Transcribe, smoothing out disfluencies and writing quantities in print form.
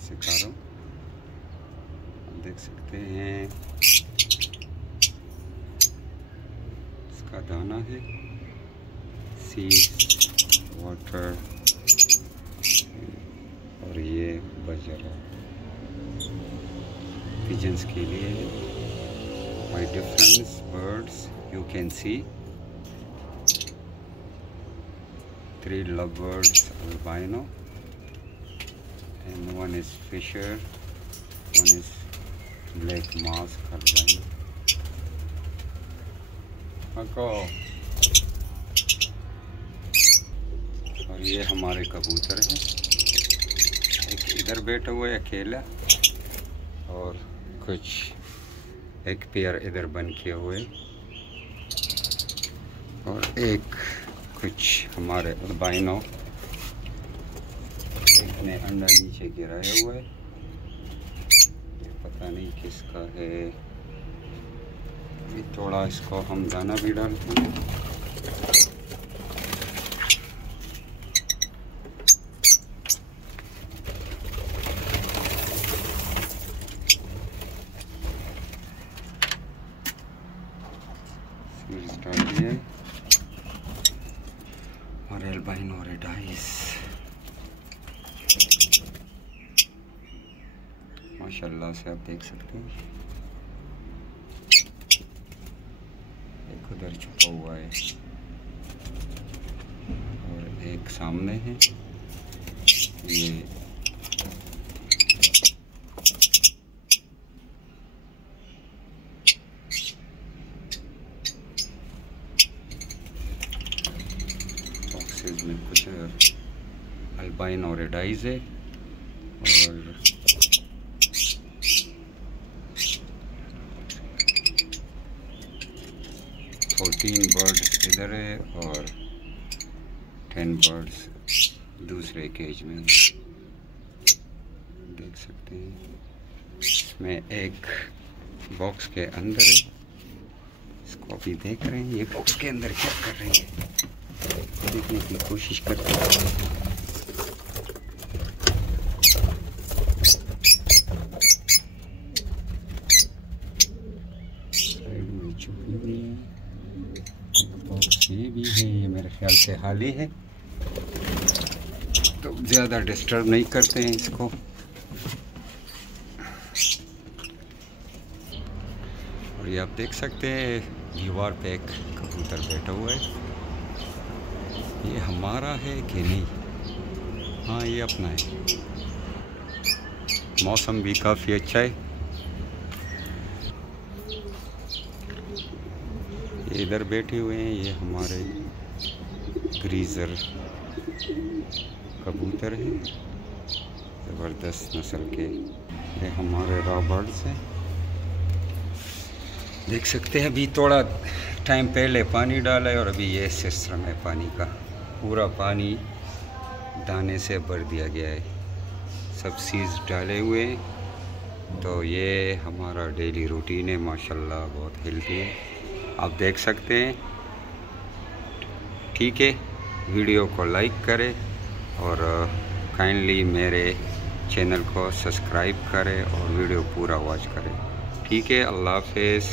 सिखा रहा हूँ। आप देख सकते हैं इसका दाना है, सीड्स, वाटर और ये बजरा पिजन्स के लिए। My different birds you can see 3 lovebirds albino and one is fisher, one is black mask albino. और ये हमारे कबूतर हैं, एक इधर बैठा हुआ है अकेला और कुछ एक पेयर इधर बन किए हुए और एक कुछ हमारे अल्बाइनो। एक ने अंडा नीचे गिराया हुआ है, ये पता नहीं किसका है। अभी थोड़ा इसको हम दाना भी डालते हैं। डाल दिए और अल्बाइनो रेडाइस माशाल्लाह से आप देख सकते हैं। एक उधर छुपा हुआ है और एक सामने है। ये बॉक्सेस में कुछ अल्बाइनो रेडाइस है और 14 बर्ड्स इधर है और 10 बर्ड्स दूसरे केज में देख सकते हैं। इसमें एक बॉक्स के अंदर है, इसको अभी देख रहे हैं। ये बॉक्स के अंदर क्या कर रही है देखने की कोशिश करते हैं। छुपी हुई है, बॉक्स ये भी है, ये मेरे ख्याल से खाली है तो ज़्यादा डिस्टर्ब नहीं करते हैं इसको। और ये आप देख सकते हैं दीवार पे एक कबूतर बैठा हुआ है। ये हमारा है कि नहीं? हाँ ये अपना है। मौसम भी काफ़ी अच्छा है। ये इधर बैठे हुए हैं, ये हमारे ग्रीजर कबूतर हैं, ज़बरदस्त नस्ल के। ये हमारे रॉ बर्ड्स हैं, देख सकते हैं। अभी थोड़ा टाइम पहले पानी डाला है और अभी ये सिस्टम है पानी का, पूरा पानी दाने से भर दिया गया है, सब सीड्स डाले हुए हैं। तो ये हमारा डेली रूटीन है, माशाल्लाह बहुत हेल्दी है, आप देख सकते हैं। ठीक है, वीडियो को लाइक करें और काइंडली मेरे चैनल को सब्सक्राइब करें और वीडियो पूरा वॉच करें। ठीक है, अल्लाह हाफ़िज़।